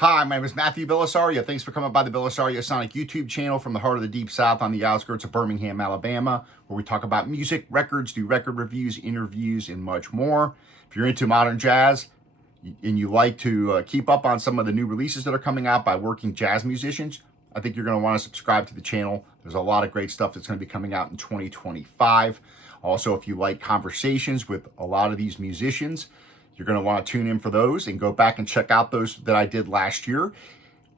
Hi, my name is Matthew Bellisario. Thanks for coming by the BellisarioSonic YouTube channel from the heart of the Deep South on the outskirts of Birmingham, Alabama, where we talk about music, records, do record reviews, interviews, and much more. If you're into modern jazz and you like to keep up on some of the new releases that are coming out by working jazz musicians, I think you're going to want to subscribe to the channel. There's a lot of great stuff that's going to be coming out in 2025. Also, if you like conversations with a lot of these musicians, you're going to want to tune in for those and go back and check out those that I did last year.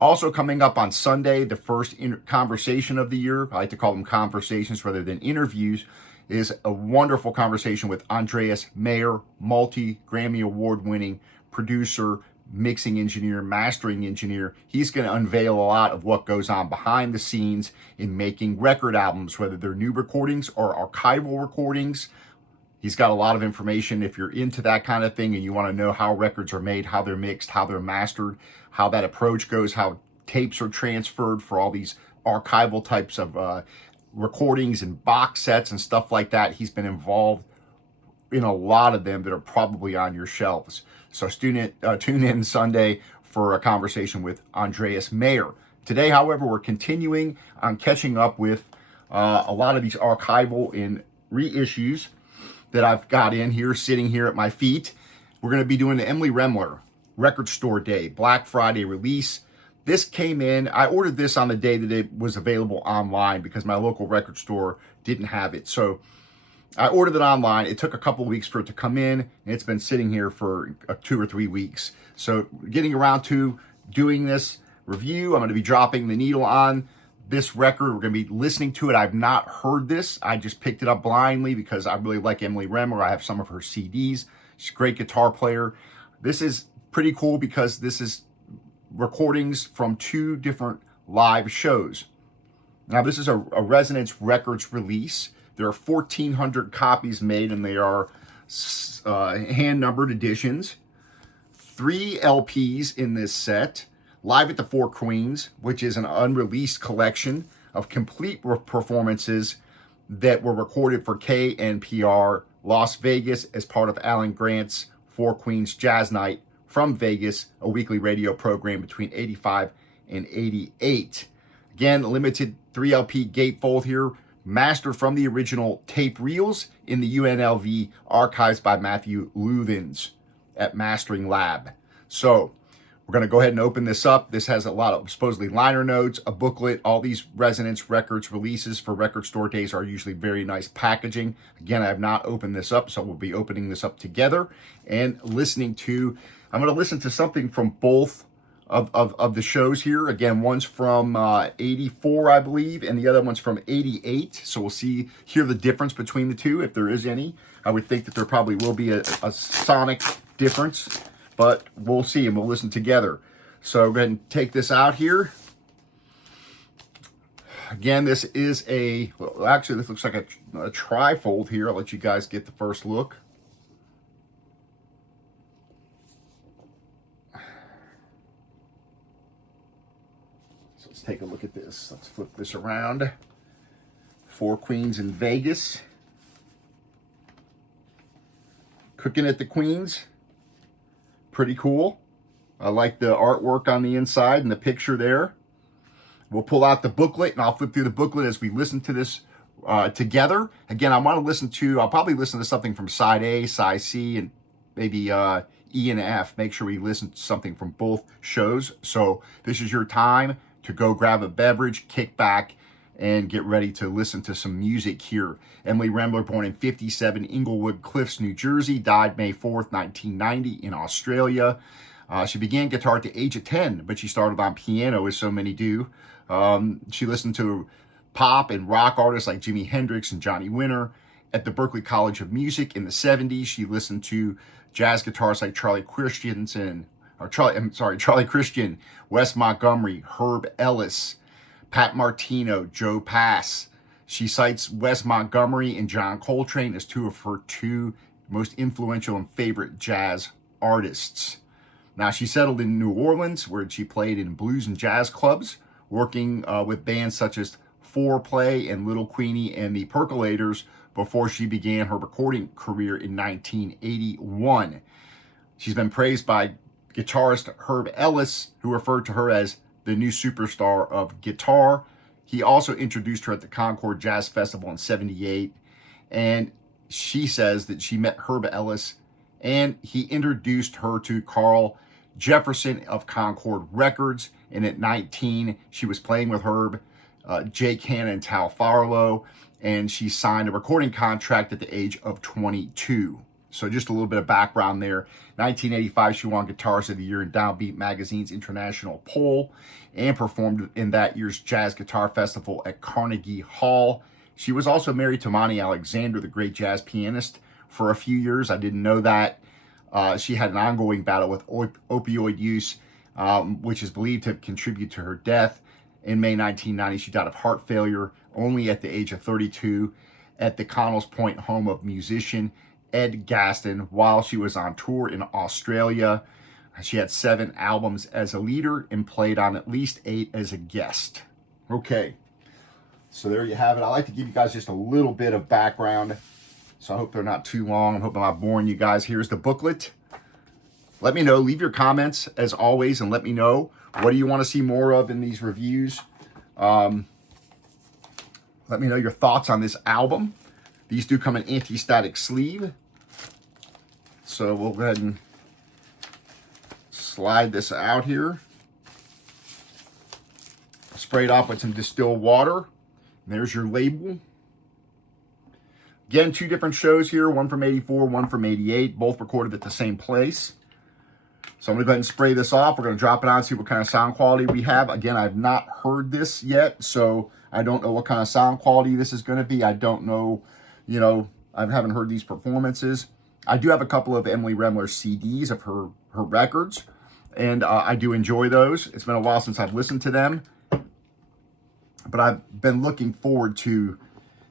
Also coming up on Sunday, the first conversation of the year, I like to call them conversations rather than interviews, is a wonderful conversation with Andreas Mayer, multi-Grammy award-winning producer, mixing engineer, mastering engineer. He's going to unveil a lot of what goes on behind the scenes in making record albums, whether they're new recordings or archival recordings. He's got a lot of information if you're into that kind of thing and you want to know how records are made, how they're mixed, how they're mastered, how that approach goes, how tapes are transferred for all these archival types of recordings and box sets and stuff like that. He's been involved in a lot of them that are probably on your shelves. So tune in Sunday for a conversation with Andreas Mayer. Today, however, we're continuing on catching up with a lot of these archival and reissues that I've got in here, sitting here at my feet. We're going to be doing the Emily Remler Record Store Day Black Friday release. This came in, I ordered this on the day that it was available online because my local record store didn't have it. So I ordered it online. It took a couple of weeks for it to come in, and it's been sitting here for 2 or 3 weeks. So getting around to doing this review, I'm going to be dropping the needle on this record. We're going to be listening to it. I've not heard this. I just picked it up blindly because I really like Emily Remler. I have some of her CDs. She's a great guitar player. This is pretty cool because this is recordings from 2 different live shows. Now, this is a Resonance Records release. There are 1,400 copies made, and they are hand-numbered editions. 3 LPs in this set. Live at the Four Queens, which is an unreleased collection of complete performances that were recorded for KNPR Las Vegas as part of Alan Grant's Four Queens Jazz Night from Vegas, a weekly radio program between 85 and 88. Again, limited 3 LP gatefold here, mastered from the original tape reels in the UNLV archives by Matthew Lutthans at Mastering Lab. So we're going to go ahead and open this up. This has a lot of supposedly liner notes, a booklet. All these Resonance Records releases for record store days are usually very nice packaging. Again, I have not opened this up, so we'll be opening this up together and listening to, I'm going to listen to something from both of the shows here. Again, one's from 84, I believe, and the other one's from 88. So we'll hear the difference between the two, if there is any. I would think that there probably will be a sonic difference, but we'll see, and we'll listen together. So go ahead and take this out here. Again, this is actually, this looks like a trifold here. I'll let you guys get the first look. So let's take a look at this. Let's flip this around. Four Queens in Vegas. Cookin at the Queens. Pretty cool. I like the artwork on the inside and the picture there. We'll pull out the booklet, and I'll flip through the booklet as we listen to this together. Again, I'll probably listen to something from side A, side C, and maybe E and F. Make sure we listen to something from both shows. So this is your time to go grab a beverage, kick back, and get ready to listen to some music here. Emily Remler, born in 57, Inglewood Cliffs, New Jersey, died May 4th, 1990 in Australia. She began guitar at the age of 10, but she started on piano, as so many do. She listened to pop and rock artists like Jimi Hendrix and Johnny Winter. At the Berklee College of Music in the 70s, she listened to jazz guitarists like Charlie Christian, Wes Montgomery, Herb Ellis, Pat Martino, Joe Pass. She cites Wes Montgomery and John Coltrane as 2 of her 2 most influential and favorite jazz artists. Now, she settled in New Orleans, where she played in blues and jazz clubs, working with bands such as Foreplay and Little Queenie and the Percolators before she began her recording career in 1981. She's been praised by guitarist Herb Ellis, who referred to her as the new superstar of guitar. He also introduced her at the Concord Jazz Festival in '78. And she says that she met Herb Ellis and he introduced her to Carl Jefferson of Concord Records. And at 19, she was playing with Herb, Jake Hanna, and Tal Farlow. And she signed a recording contract at the age of 22. So just a little bit of background there. 1985, she won Guitarist of the Year in Downbeat Magazine's International Poll and performed in that year's Jazz Guitar Festival at Carnegie Hall. She was also married to Monty Alexander, the great jazz pianist, for a few years. I didn't know that. She had an ongoing battle with opioid use, which is believed to have contributed to her death. In May 1990, she died of heart failure, only at the age of 32, at the Connells Point home of musician Ed Gaston while she was on tour in Australia. She had 7 albums as a leader and played on at least 8 as a guest. Okay, so there you have it. I like to give you guys just a little bit of background, so I hope they're not too long. I hope I'm not boring you guys. Here's the booklet. Let me know. Leave your comments, as always, and let me know what do you want to see more of in these reviews. Let me know your thoughts on this album. These do come in anti-static sleeve. So we'll go ahead and slide this out here. Spray it off with some distilled water. And there's your label. Again, 2 different shows here, one from '84, one from '88, both recorded at the same place. So I'm going to go ahead and spray this off. We're going to drop it on, see what kind of sound quality we have. Again, I've not heard this yet, so I don't know what kind of sound quality this is going to be. I don't know, you know, I haven't heard these performances. I do have a couple of Emily Remler CDs of her records, and I do enjoy those. It's been a while since I've listened to them, but I've been looking forward to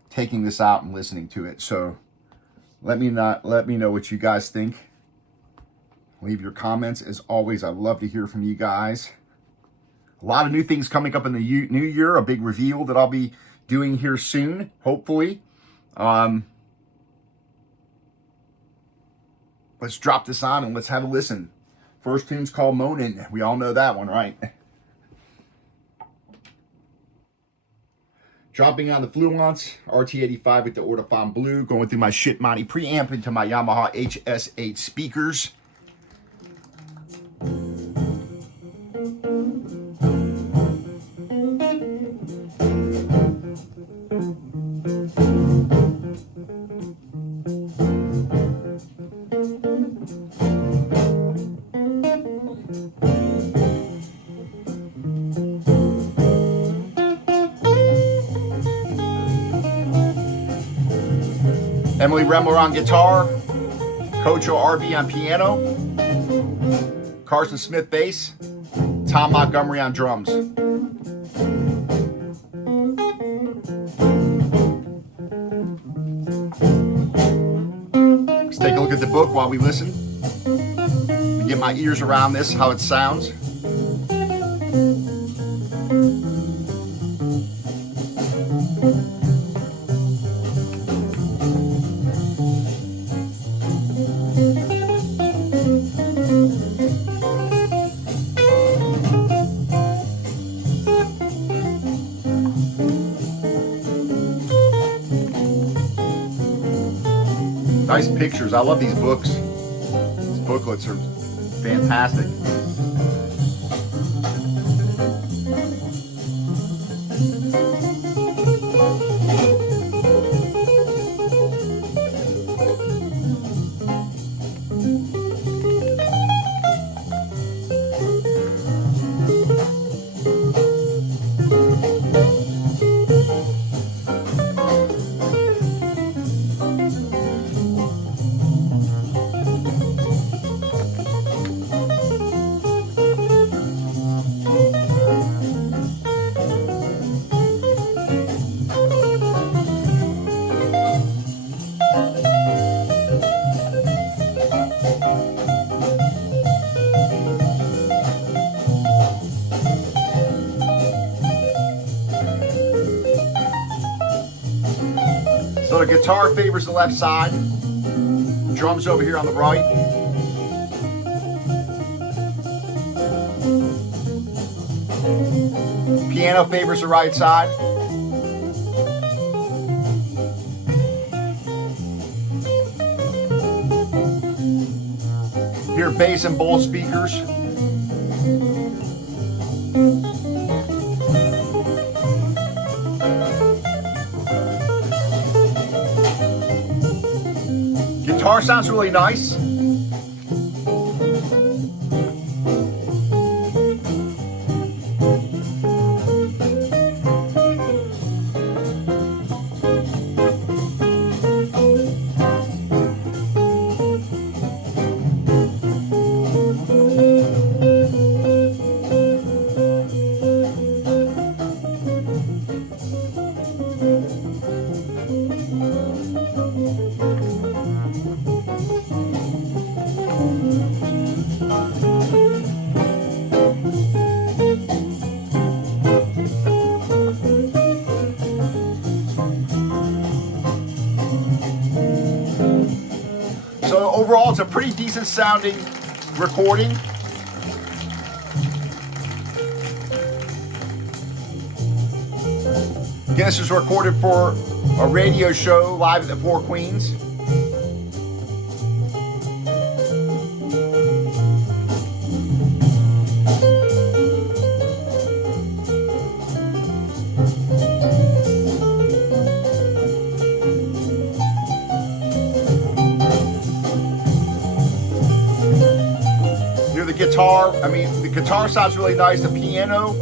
taking this out and listening to it. So let me know what you guys think. Leave your comments. As always, I'd love to hear from you guys. A lot of new things coming up in the new year. A big reveal that I'll be doing here soon, hopefully. Let's drop this on and let's have a listen. First tune's called Moanin'. We all know that one, right? Dropping on the Fluence RT85 with the Ortofon Blue. Going through my Shitmoney preamp into my Yamaha HS8 speakers. Emily Remler on guitar, Kocho RB on piano, Carson Smith bass, Tom Montgomery on drums. Let's take a look at the book while we listen. Get my ears around this, how it sounds. Nice pictures. I love these books. These booklets are fantastic. So the guitar favors the left side, drums over here on the right. Piano favors the right side. Here, bass and bowl speakers. Guitar sounds really nice. So overall, it's a pretty decent sounding recording. Again, this was recorded for a radio show live at the Four Queens. Guitar, the guitar sounds really nice. The piano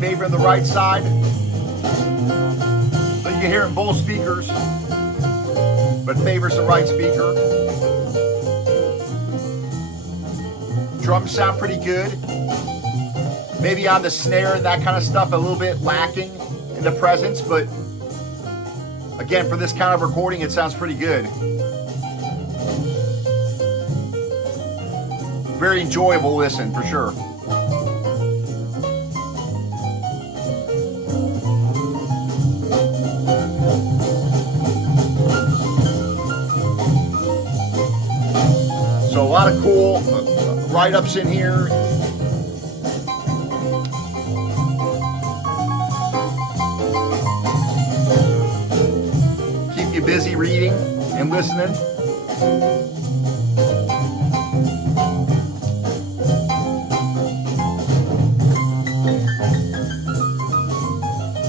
favoring the right side. So you can hear it in both speakers, but favors the right speaker. Drums sound pretty good. Maybe on the snare and that kind of stuff, a little bit lacking in the presence, but again, for this kind of recording, it sounds pretty good. Very enjoyable listen, for sure. So a lot of cool write-ups in here. Keep you busy reading and listening.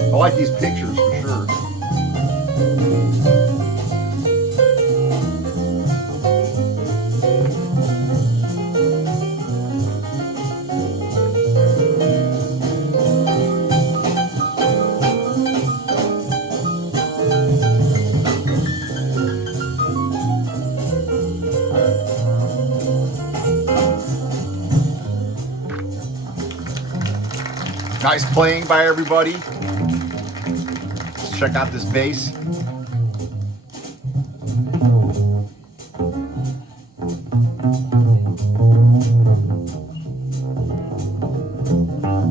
I like these pictures for sure. Nice playing by everybody. Let's check out this bass.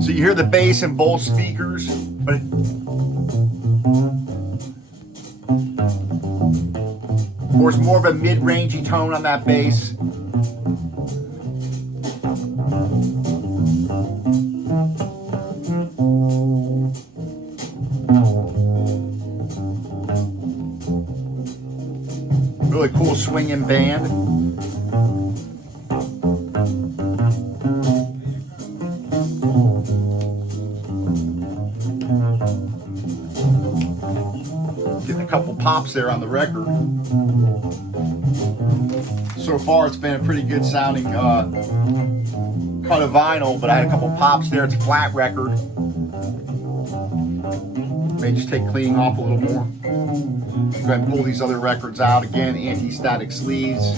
So you hear the bass in both speakers, but of course more of a mid-rangey tone on that bass. Really cool swinging band. Getting a couple pops there on the record. So far it's been a pretty good sounding cut of vinyl, but I had a couple pops there. It's a flat record. May just take cleaning off a little more. Go ahead and pull these other records out. Again, anti-static sleeves.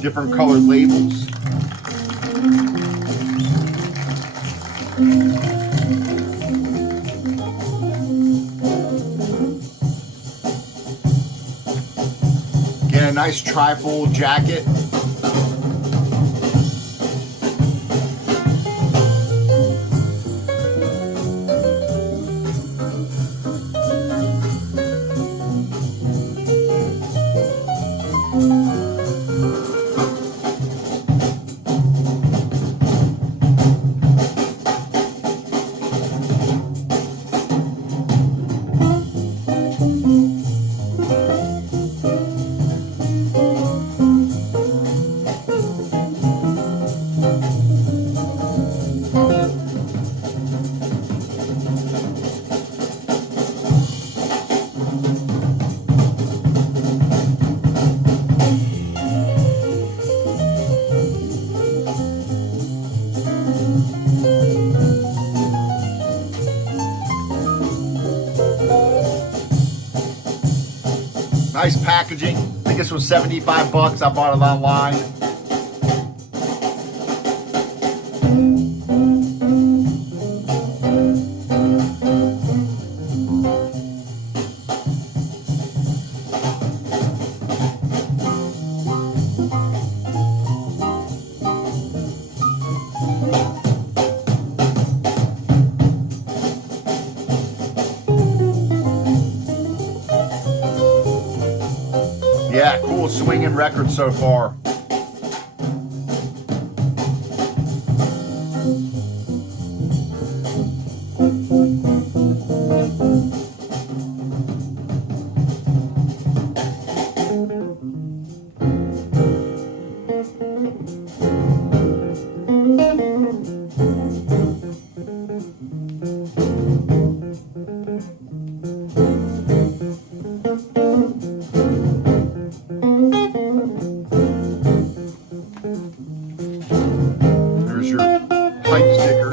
Different colored labels. Again, a nice trifold jacket. Nice packaging. I think this was 75 bucks. I bought it online. Yeah, cool swinging record so far. There's your pipe sticker.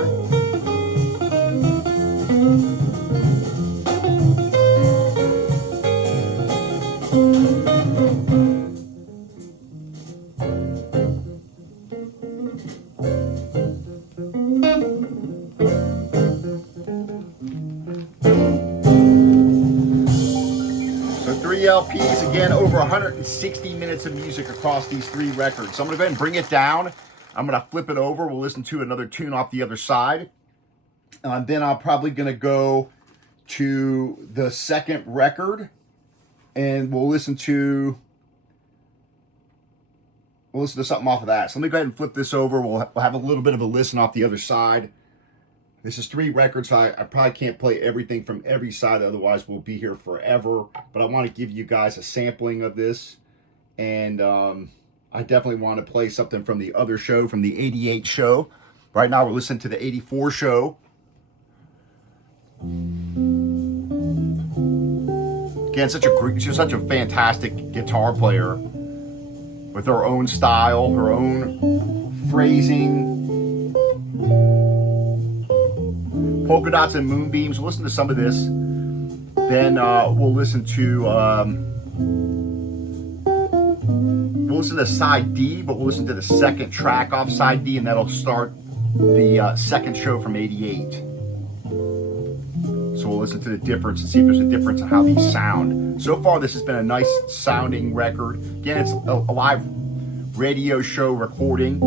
So 3 LPs, again, over 160 minutes of music across these 3 records. So I'm gonna go ahead and bring it down. I'm gonna flip it over. We'll listen to another tune off the other side. Then I'm probably gonna go to the second record and we'll listen to something off of that. So let me go ahead and flip this over. We'll have a little bit of a listen off the other side. This is 3 records. So I probably can't play everything from every side, otherwise we'll be here forever. But I want to give you guys a sampling of this. And I definitely want to play something from the other show, from the 88 show. Right now we're listening to the 84 show. Again, she's such a fantastic guitar player with her own style, her own phrasing. Polka dots and moonbeams. We'll listen to some of this. Then we'll listen to side D, but we'll listen to the second track off side D, and that'll start the second show from 88. So we'll listen to the difference and see if there's a difference in how these sound. So far, this has been a nice sounding record. Again, it's a live radio show recording,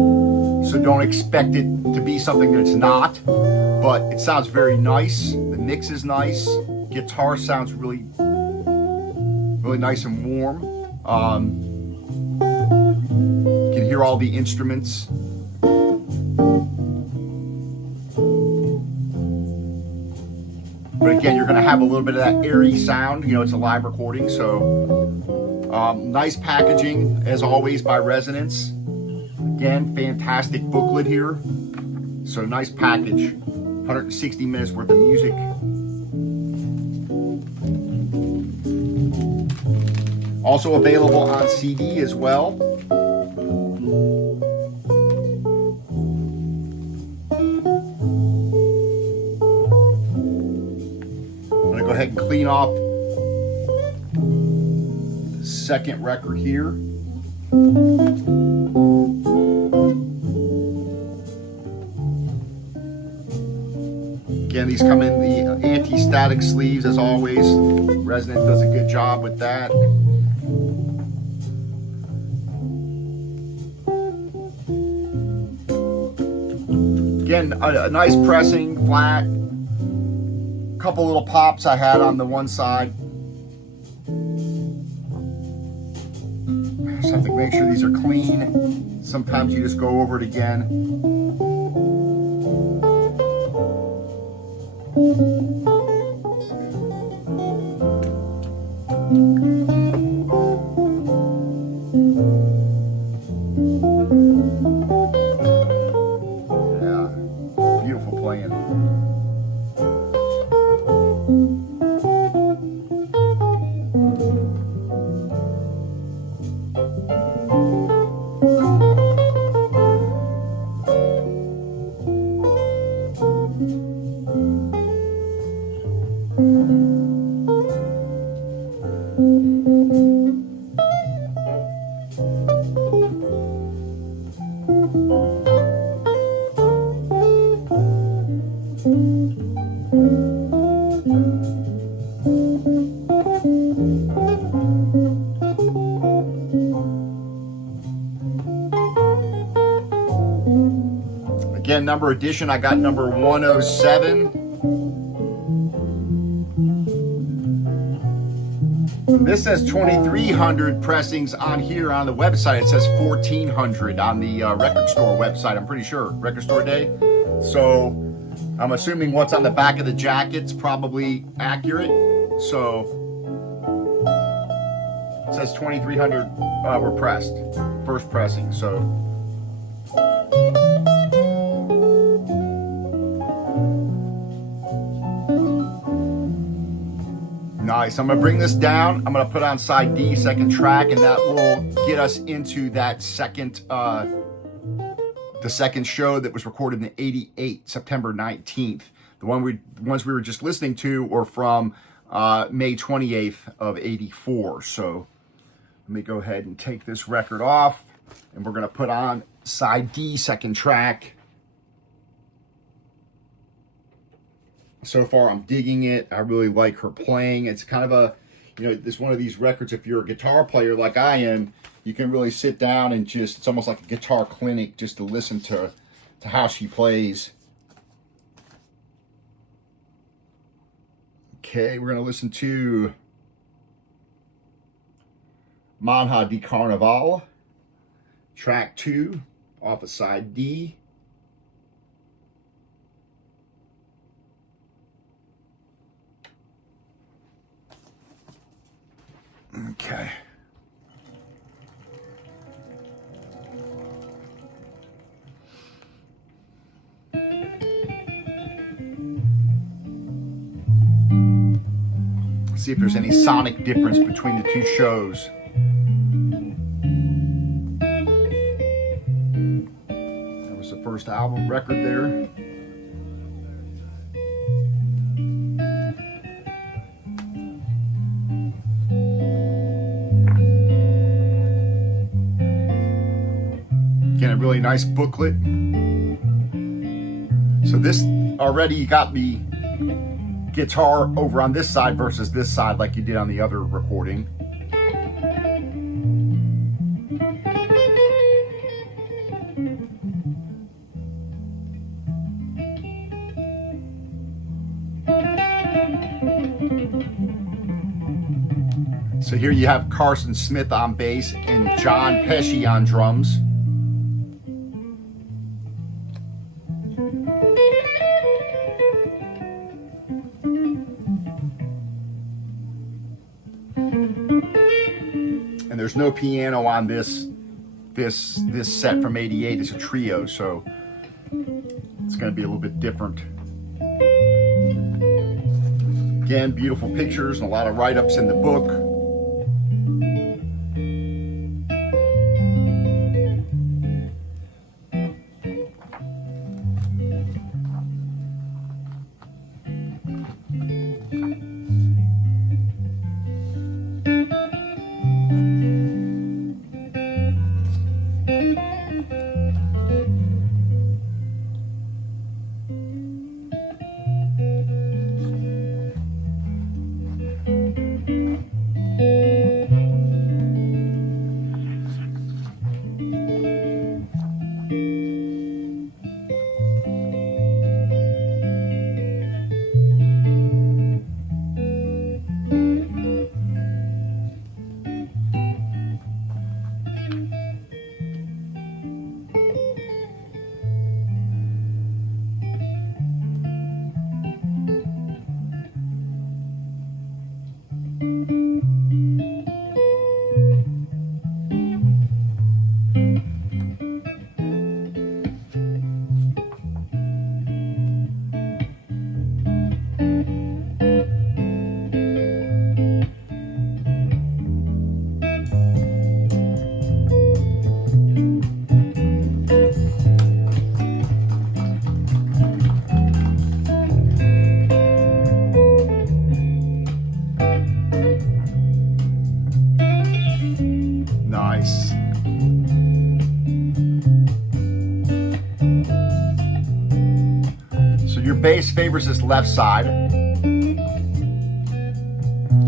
so don't expect it to be something that it's not, but it sounds very nice. The mix is nice. Guitar sounds really, really nice and warm. You can hear all the instruments. But again, you're going to have a little bit of that airy sound. You know, it's a live recording, so nice packaging, as always, by Resonance. Again, fantastic booklet here. So nice package. 160 minutes worth of music. Also available on CD as well. I'm going to go ahead and clean off the second record here. Again, these come in the anti-static sleeves as always. Resonance does a good job with that. Again, a nice pressing, flat. Couple little pops I had on the one side. Just have to make sure these are clean. Sometimes you just go over it again. Yeah, beautiful playing. number edition, I got number 107. This says 2,300 pressings on here on the website. It says 1,400 on the record store website, I'm pretty sure. Record store day. So I'm assuming what's on the back of the jacket's probably accurate. So it says 2,300 were pressed, first pressing. So nice. I'm gonna bring this down. I'm gonna put on side D, second track, and that will get us into that second, the second show that was recorded in '88, September 19th. The ones we were just listening to were from May 28th of '84. So let me go ahead and take this record off, and we're gonna put on side D, second track. So far, I'm digging it. I really like her playing. It's kind of a, it's one of these records, if you're a guitar player like I am, you can really sit down and just, it's almost like a guitar clinic just to listen to how she plays. Okay, we're going to listen to Manha di Carnaval, track 2, off of side D. Okay. See if there's any sonic difference between the two shows. That was the first album record there. Again, a really nice booklet. So this already got me guitar over on this side versus this side like you did on the other recording. So here you have Carson Smith on bass and John Pesci on drums. And there's no piano on this set from '88. It's a trio, so it's going to be a little bit different. Again, beautiful pictures and a lot of write-ups in the book. Nice. So your bass favors this left side.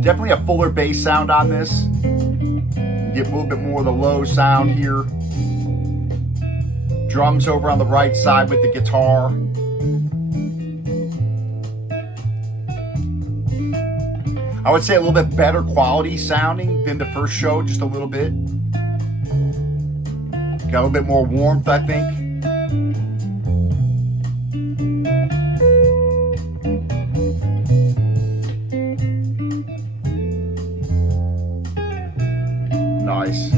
Definitely a fuller bass sound on this. You get a little bit more of the low sound here. Drums over on the right side with the guitar. I would say a little bit better quality sounding than the first show, just a little bit. Got a little bit more warmth, I think. Nice.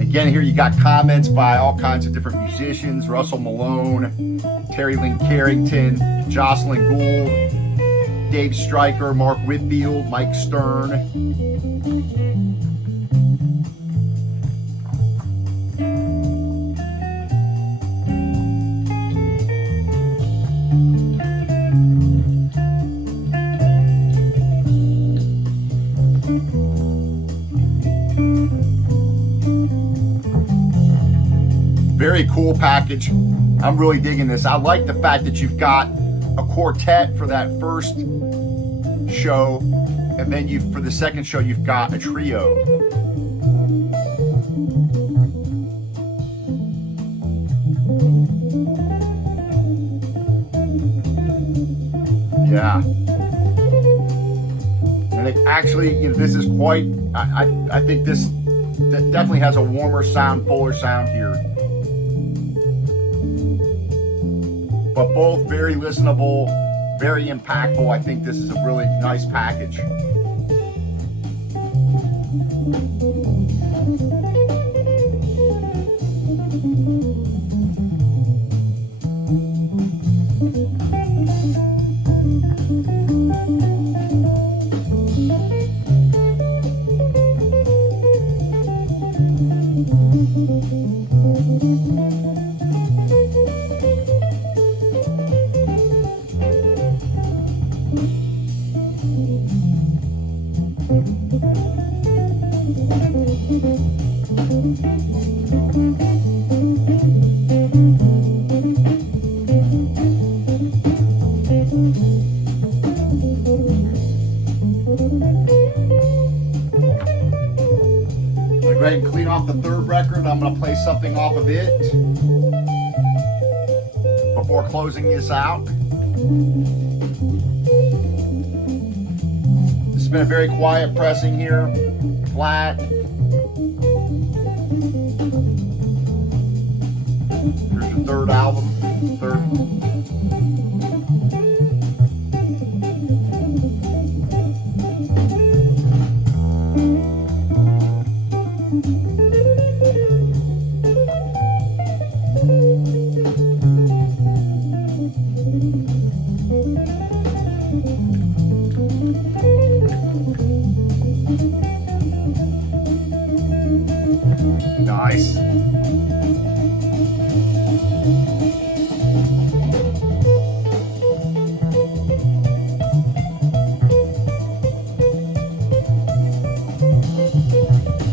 Again, here you got comments by all kinds of different musicians: Russell Malone, Terry Lynn Carrington, Jocelyn Gould, Dave Stryker, Mark Whitfield, Mike Stern. Very cool package. I'm really digging this. I like the fact that you've got a quartet for that first show, and then for the second show you've got a trio. Yeah. And it actually, this is quite, I think this definitely has a warmer sound, fuller sound here. But both very listenable, very impactful. I think this is a really nice package. Go ahead and clean off the third record. I'm going to play something off of it before closing this out. This has been a very quiet pressing here, flat. Here's your third album, Nice.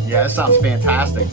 Yeah, that sounds fantastic.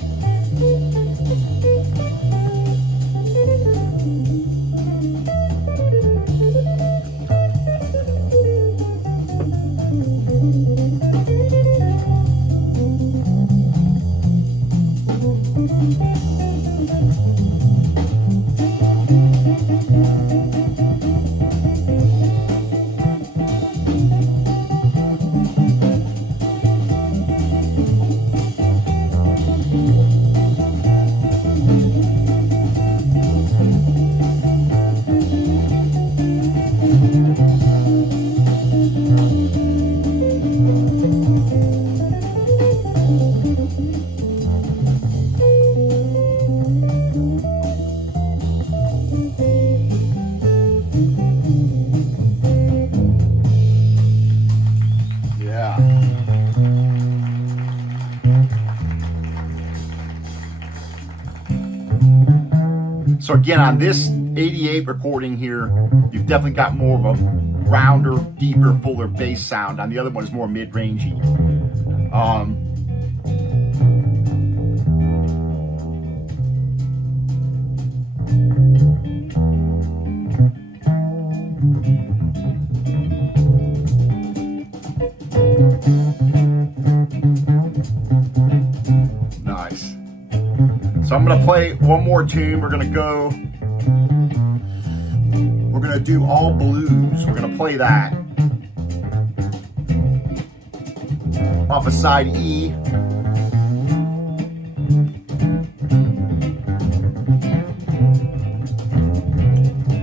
So again, on this 88 recording here, you've definitely got more of a rounder, deeper, fuller bass sound. On the other one is more mid-rangey. Nice. So I'm gonna play one more tune. We're gonna do All Blues. We're gonna play that off of side E.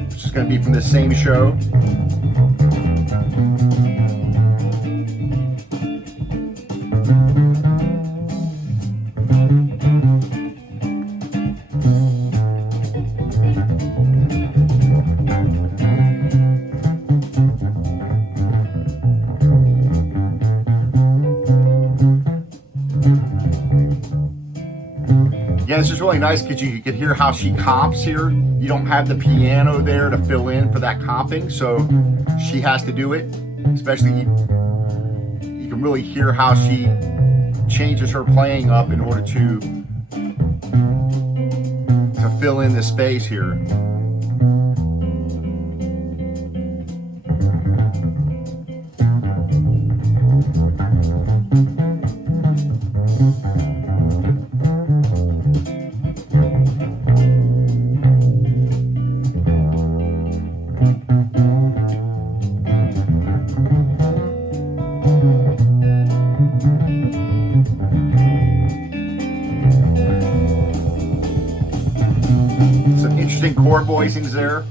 Which is gonna be from the same show. Yeah, this is really nice because you can hear how she comps here. You don't have the piano there to fill in for that comping, so she has to do it. Especially, you can really hear how she changes her playing up in order to fill in the space here. Interesting chord voicings there.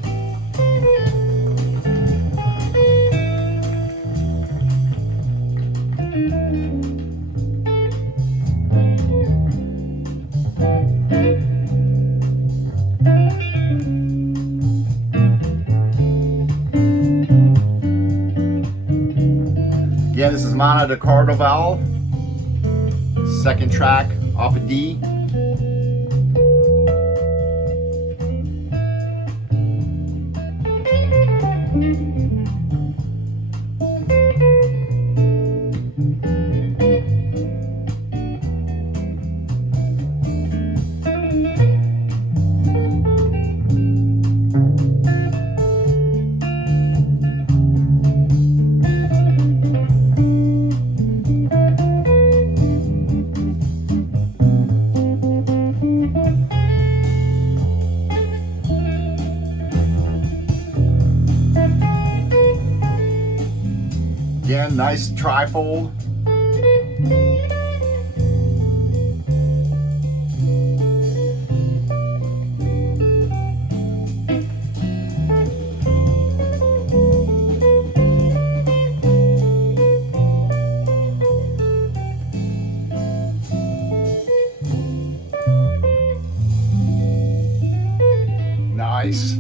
Again, this is Mana de Carnaval, second track off of D. Again, nice trifold. Nice.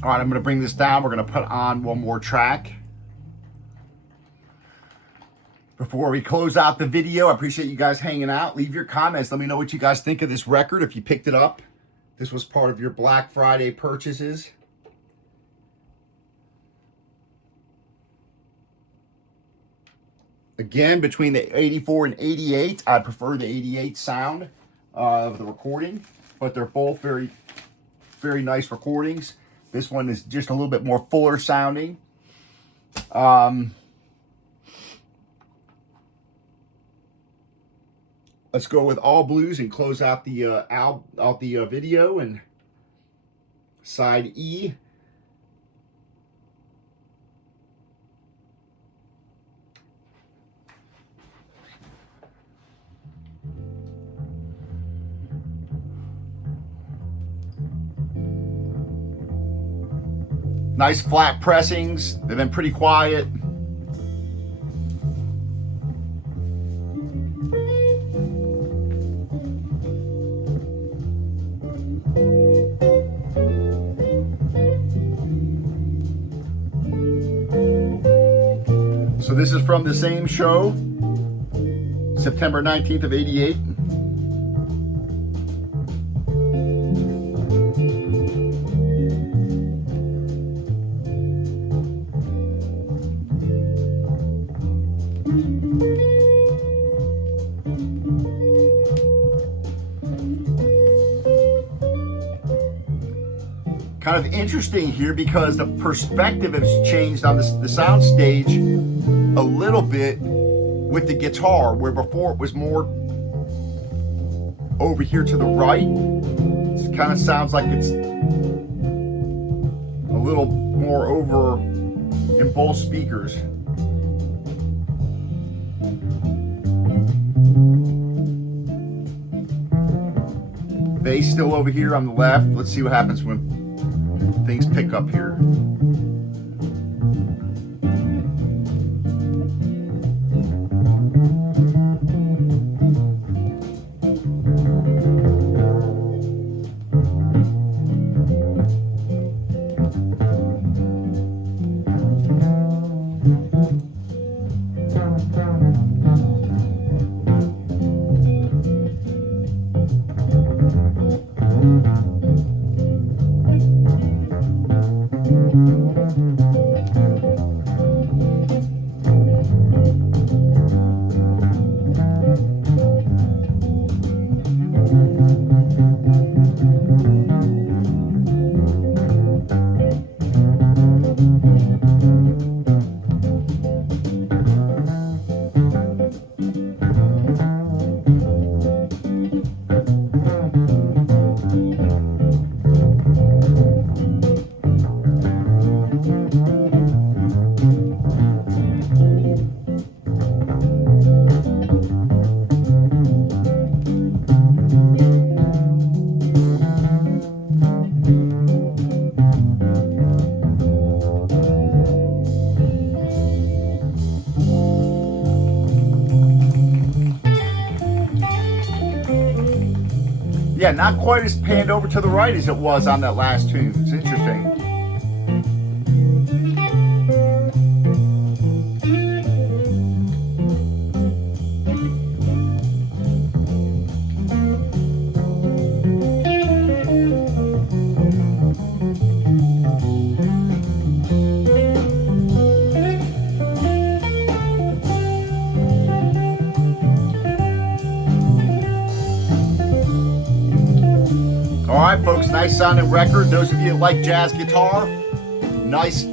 All right, I'm going to bring this down. We're going to put on one more track. Before we close out the video, I appreciate you guys hanging out. Leave your comments. Let me know what you guys think of this record, if you picked it up. This was part of your Black Friday purchases. Again, between the 84 and 88, I prefer the 88 sound of the recording, but they're both very, very nice recordings. This one is just a little bit more fuller sounding. Let's go with All Blues and close out the video. And side E. Nice flat pressings. They've been pretty quiet. So this is from the same show, September 19th of 88. Kind of interesting here because the perspective has changed on the sound stage a little bit with the guitar, where before it was more over here to the right. It kind of sounds like it's a little more over in both speakers. Bass still over here on the left. Let's see what happens when things pick up here. Yeah, not quite as panned over to the right as it was on that last tune. It's interesting. Alright folks, nice sounding record. Those of you that like jazz guitar, nice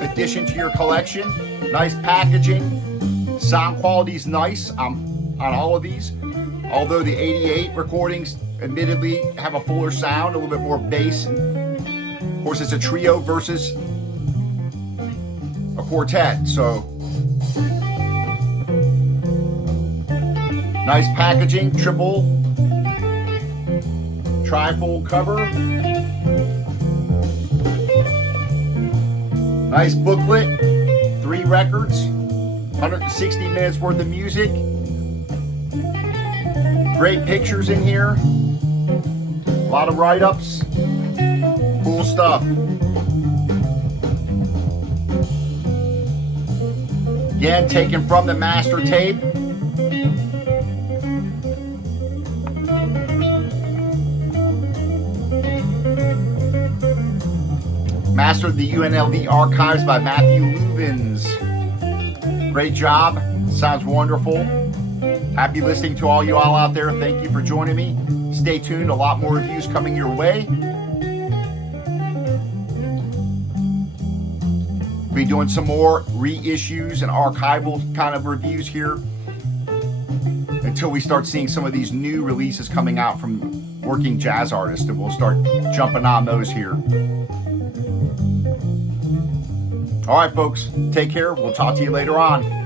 addition to your collection. Nice packaging. Sound quality's nice on all of these. Although the 88 recordings admittedly have a fuller sound, a little bit more bass. And of course it's a trio versus a quartet, so nice packaging, trifold cover. Nice booklet, 3 records, 160 minutes worth of music. Great pictures in here. A lot of write-ups. Cool stuff. Again, taken from the master tape. Master of the UNLV Archives by Matthew Lutthans. Great job. Sounds wonderful. Happy listening to all you all out there. Thank you for joining me. Stay tuned. A lot more reviews coming your way. Be doing some more reissues and archival kind of reviews here until we start seeing some of these new releases coming out from working jazz artists, and we'll start jumping on those here. All right, folks, take care. We'll talk to you later on.